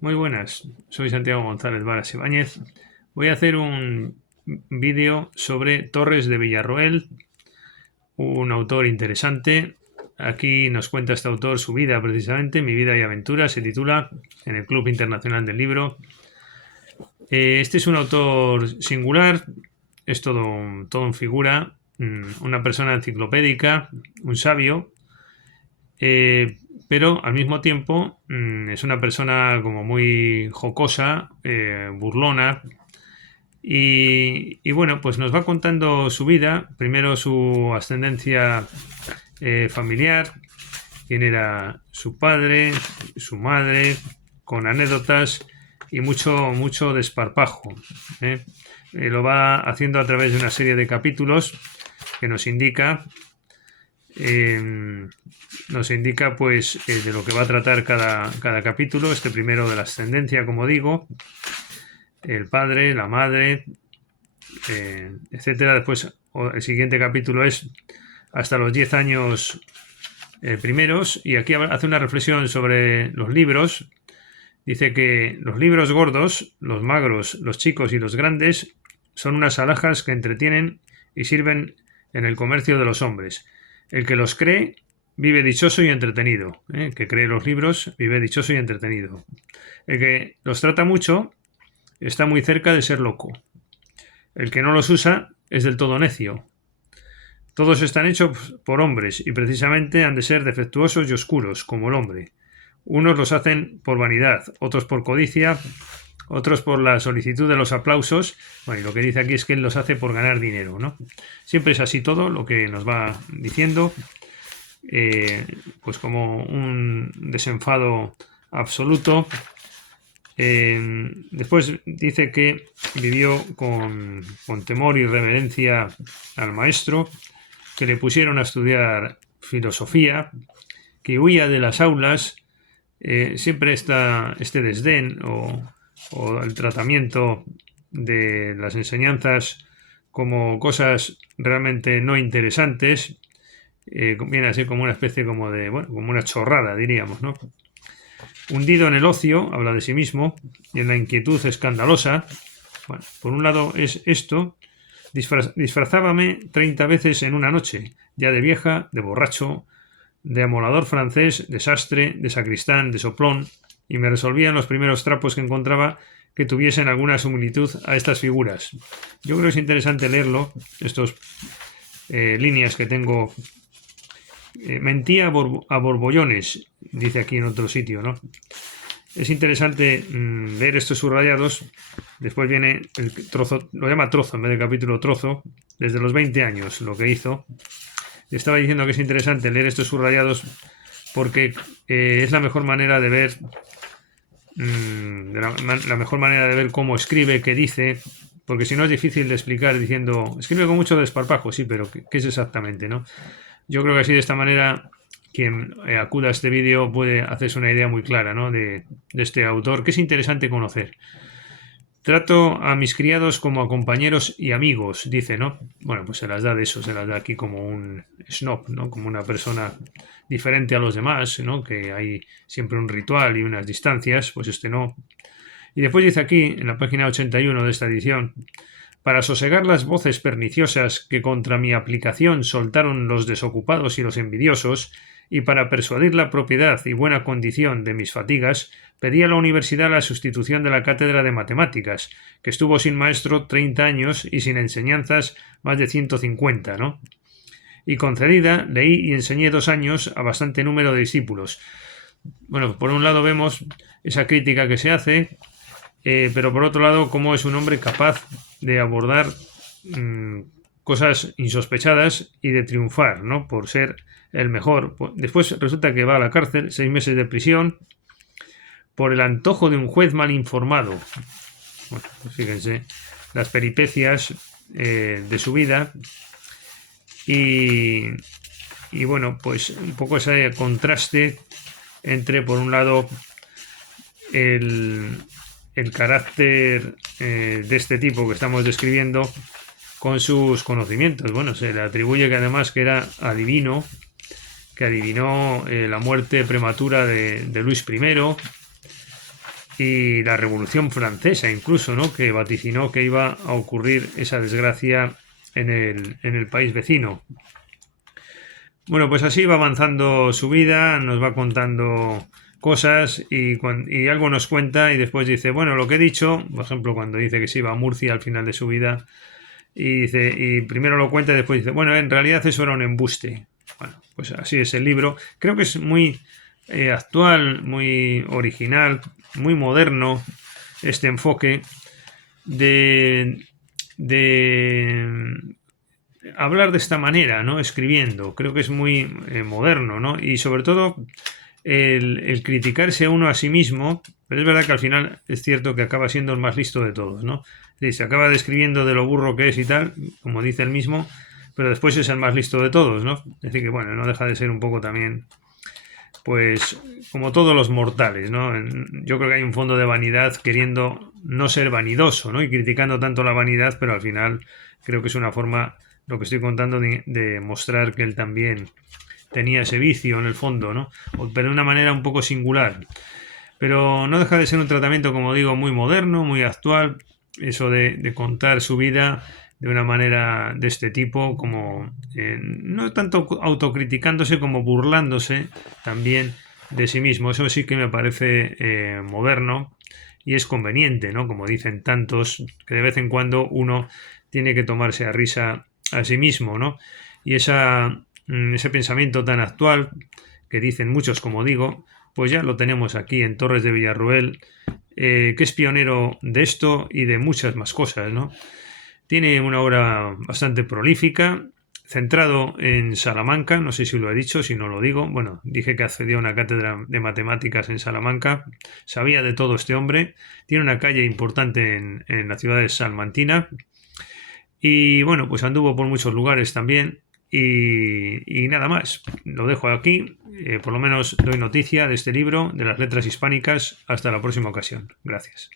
Muy buenas, soy Santiago González Varas Ibáñez. Voy a hacer un vídeo sobre Torres de Villarroel, un autor interesante. Aquí nos cuenta este autor su vida precisamente, Mi vida y aventura, se titula en el Club Internacional del Libro. Este es un autor singular, es todo un figura, una persona enciclopédica, un sabio, eh, pero al mismo tiempo es una persona como muy jocosa, burlona, y bueno, pues nos va contando su vida, primero su ascendencia familiar, quién era su padre, su madre, con anécdotas y mucho desparpajo. ¿eh? Lo va haciendo a través de una serie de capítulos que eh, nos indica pues de lo que va a tratar cada capítulo. Este primero de la ascendencia, como digo, el padre, la madre, etcétera. Después el siguiente capítulo es hasta los 10 años primeros, y aquí hace una reflexión sobre los libros. Dice que los libros gordos, los magros, los chicos y los grandes son unas alhajas que entretienen y sirven en el comercio de los hombres. El que los cree vive dichoso y entretenido. El que cree los libros vive dichoso y entretenido. El que los trata mucho está muy cerca de ser loco. El que no los usa es del todo necio. Todos están hechos por hombres y precisamente han de ser defectuosos y oscuros, como el hombre. Unos los hacen por vanidad, otros por codicia, otros por la solicitud de los aplausos. Bueno, y lo que dice aquí es que él los hace por ganar dinero, ¿no? Siempre es así todo lo que nos va diciendo, pues como un desenfado absoluto. Después dice que vivió con temor y reverencia al maestro, que le pusieron a estudiar filosofía, que huía de las aulas. Siempre está este desdén o el tratamiento de las enseñanzas como cosas realmente no interesantes. Viene a ser como una especie como de, bueno, como una chorrada, diríamos, ¿no? Hundido en el ocio, habla de sí mismo, y en la inquietud escandalosa. Bueno, por un lado es esto, disfrazábame 30 veces en una noche, ya de vieja, de borracho, de amolador francés, de sastre, de sacristán, de soplón, y me resolvían los primeros trapos que encontraba que tuviesen alguna similitud a estas figuras. Yo creo que es interesante leerlo, estos líneas que tengo. Mentía a borbollones, dice aquí en otro sitio, ¿no? Es interesante leer estos subrayados. Después viene el trozo, lo llama trozo en vez de capítulo, trozo, desde los 20 años, lo que hizo. Estaba diciendo que es interesante leer estos subrayados porque es la mejor manera de ver la mejor manera de ver cómo escribe, qué dice, porque si no es difícil de explicar diciendo, escribe con mucho desparpajo, sí, pero ¿qué es exactamente, no? Yo creo que así de esta manera quien acuda a este vídeo puede hacerse una idea muy clara, ¿no? de este autor, que es interesante conocer. Trato a mis criados como a compañeros y amigos, dice, ¿no? Bueno, pues se las da de eso, se las da aquí como un snob, ¿no? Como una persona diferente a los demás, ¿no? Que hay siempre un ritual y unas distancias, pues este no. Y después dice aquí, en la página 81 de esta edición, para sosegar las voces perniciosas que contra mi aplicación soltaron los desocupados y los envidiosos, y para persuadir la propiedad y buena condición de mis fatigas, pedí a la universidad la sustitución de la cátedra de matemáticas, que estuvo sin maestro 30 años y sin enseñanzas más de 150, ¿no? Y concedida, leí y enseñé 2 años a bastante número de discípulos. Bueno, por un lado vemos esa crítica que se hace, pero por otro lado, cómo es un hombre capaz de abordar cosas insospechadas y de triunfar, ¿no? Por ser el mejor. Después resulta que va a la cárcel, 6 meses de prisión, por el antojo de un juez mal informado. Bueno, pues fíjense, las peripecias de su vida y bueno, pues un poco ese contraste entre, por un lado, el carácter de este tipo que estamos describiendo con sus conocimientos. Bueno, se le atribuye que además que era adivino, que adivinó la muerte prematura de Luis I, y la Revolución Francesa incluso, ¿no? Que vaticinó que iba a ocurrir esa desgracia en el país vecino. Bueno, pues así va avanzando su vida, nos va contando cosas y algo nos cuenta y después dice, bueno, lo que he dicho, por ejemplo, cuando dice que se iba a Murcia al final de su vida, y dice, y primero lo cuenta y después dice, bueno, en realidad eso era un embuste. Bueno, pues así es el libro. Creo que es muy actual, muy original, muy moderno este enfoque de, de hablar de esta manera, ¿no? Escribiendo. Creo que es muy moderno, ¿no? Y sobre todo el criticarse a uno a sí mismo, pero es verdad que al final es cierto que acaba siendo el más listo de todos, ¿no? Sí, se acaba describiendo de lo burro que es y tal, como dice él mismo, pero después es el más listo de todos, ¿no? Es decir, que bueno, no deja de ser un poco también, pues, como todos los mortales, ¿no? Yo creo que hay un fondo de vanidad queriendo no ser vanidoso, ¿no? Y criticando tanto la vanidad, pero al final creo que es una forma, lo que estoy contando, de mostrar que él también tenía ese vicio en el fondo, ¿no? Pero de una manera un poco singular. Pero no deja de ser un tratamiento, como digo, muy moderno, muy actual, eso de contar su vida de una manera de este tipo, como no tanto autocriticándose como burlándose también de sí mismo. Eso sí que me parece moderno y es conveniente, ¿no? Como dicen tantos, que de vez en cuando uno tiene que tomarse a risa a sí mismo, ¿no? Y ese pensamiento tan actual que dicen muchos, como digo, pues ya lo tenemos aquí en Torres de Villarroel, que es pionero de esto y de muchas más cosas, ¿no? Tiene una obra bastante prolífica, centrado en Salamanca, no sé si lo he dicho, si no lo digo, bueno, dije que accedió a una cátedra de matemáticas en Salamanca, sabía de todo este hombre, tiene una calle importante en la ciudad de Salmantina y bueno, pues anduvo por muchos lugares también y nada más, lo dejo aquí, por lo menos doy noticia de este libro, de las letras hispánicas, hasta la próxima ocasión, gracias.